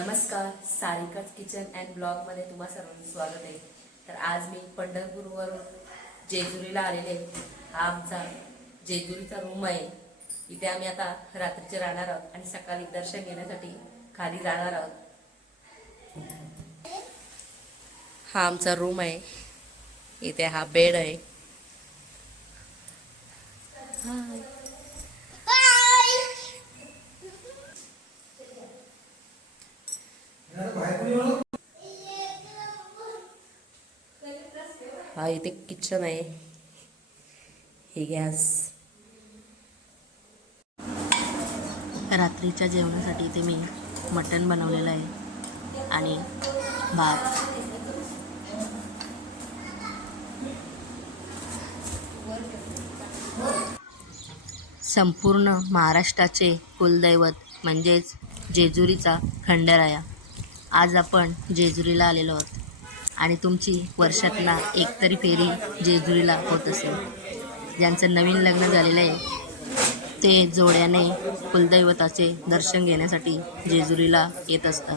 नमस्कार सारिकाच kitchen and ब्लॉगमध्ये तुम्हा सर्वांचं स्वागत आहे. तर आज मी पंढरपूरवरून जेजुरीला आलेले हा आमचा जेजुरीचा रूम आहे. इथे आम्ही आता रात्रीचे राहणार आहोत आणि सकाळी दर्शन घेण्यासाठी खाली जाणार आहोत. हा आमचा रूम आहे. इथे हा बेड आहे. इथे किचन आहे. हे गॅस रात्रीच्या जेवणासाठी इथे मी मटण बनवलेलं आहे आणि भात. संपूर्ण महाराष्ट्राचे कुलदैवत म्हणजेच जेजुरीचा खंडराया. आज आपण जेजुरीला आलेलो आहोत. आणि तुमची वर्षातला एक तरी फेरी जेजुरीला होत असेल. ज्यांचं नवीन लग्न झालेलं आहे ते जोड्याने कुलदैवताचे दर्शन घेण्यासाठी जेजुरीला येत असतात.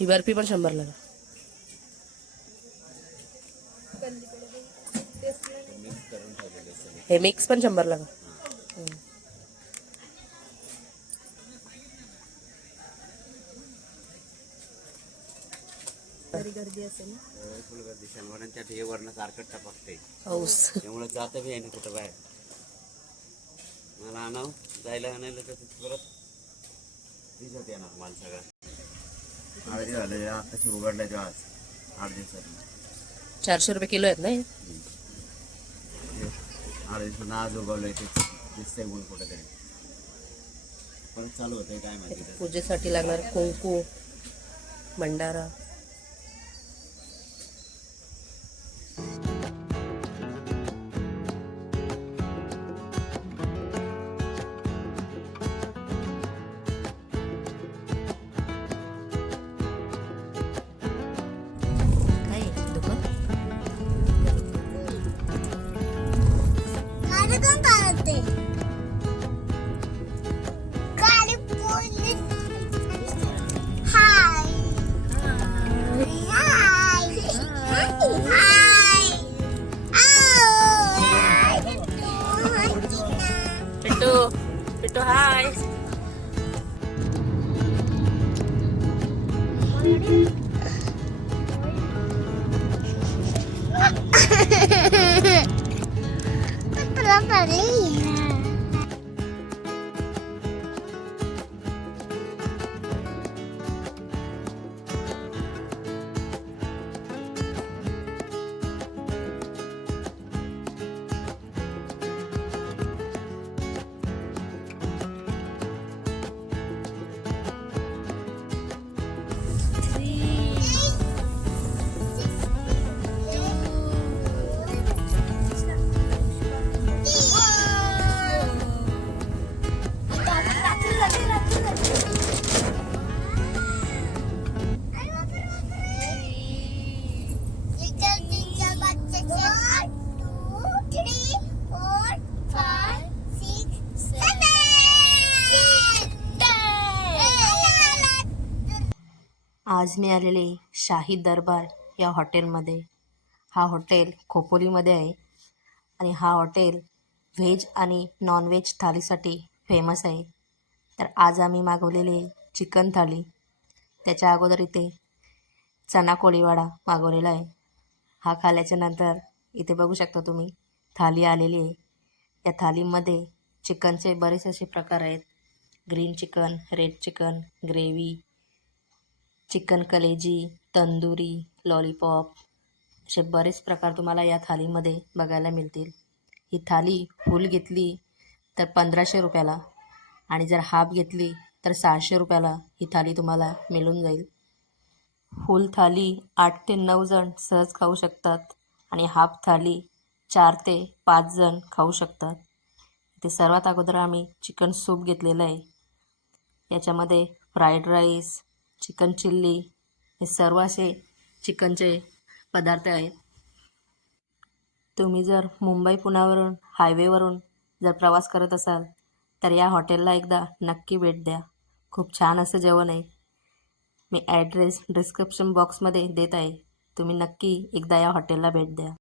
ही बर्फी पण शंभरला का हे मिक्स पण शंभरला का. फुल गर्दी. शनिवारांच्या हे वर्ण सारखं टपकते. हौस त्यामुळे जातं बी आहे ना कुठं बाहेर. मला आणाव. जायला आणायला तर परत दिसत येणार माल सगळं. आठ दिवस झाले आताशी उघडल्या तेव्हा आज आठ दिवसात चारशे रुपये किलो आहेत ना हे? आठ दिवसानं आज उगवलंय ते दिसतंय परत चालू होतंय काय माहिती त्याचं. पूजेसाठी लागणार कुंकू भंडारा con Charlie. आज मी आलेले शाही दरबार या हॉटेलमध्ये. हा हॉटेल खोपोलीमध्ये आहे आणि हा हॉटेल व्हेज आणि नॉनव्हेज थालीसाठी फेमस आहे. तर आज आम्ही मागवलेले चिकन थाळी त्याच्या अगोदर इथे चना कोळीवाडा मागवलेला आहे. हा खाल्याच्या नंतर इथे बघू शकता तुम्ही थाली आलेली आहे. या थालीमध्ये चिकनचे बरेच असे प्रकार आहेत. Green chicken red chicken gravy chicken कलेजी तंदुरी लॉलीपॉप असे बरेच प्रकार तुम्हाला या थालीमध्ये बघायला मिळतील. ही थाली फुल घेतली तर पंधराशे रुपयाला आणि जर हाफ घेतली तर सहाशे रुपयाला ही थाली तुम्हाला मिळून जाईल. फुल थाली आठ ते नऊ जण सहज खाऊ शकतात आणि हाफ थाली चार ते पाच जण खाऊ शकतात. इथे सर्वात अगोदर आम्ही चिकन सूप घेतलेलं आहे. याच्यामध्ये फ्राईड राईस चिकन चिल्ली हे सर्व असे चिकनचे पदार्थ आहेत. तुम्ही जर मुंबई पुण्यावरून हायवेवरून जर प्रवास करत असाल तर या हॉटेलला एकदा नक्की भेट द्या. खूप छान असं जेवण आहे. मी ॲड्रेस डिस्क्रिप्शन बॉक्समध्ये देत आहे. तुम्ही नक्की एकदा या हॉटेलला भेट द्या.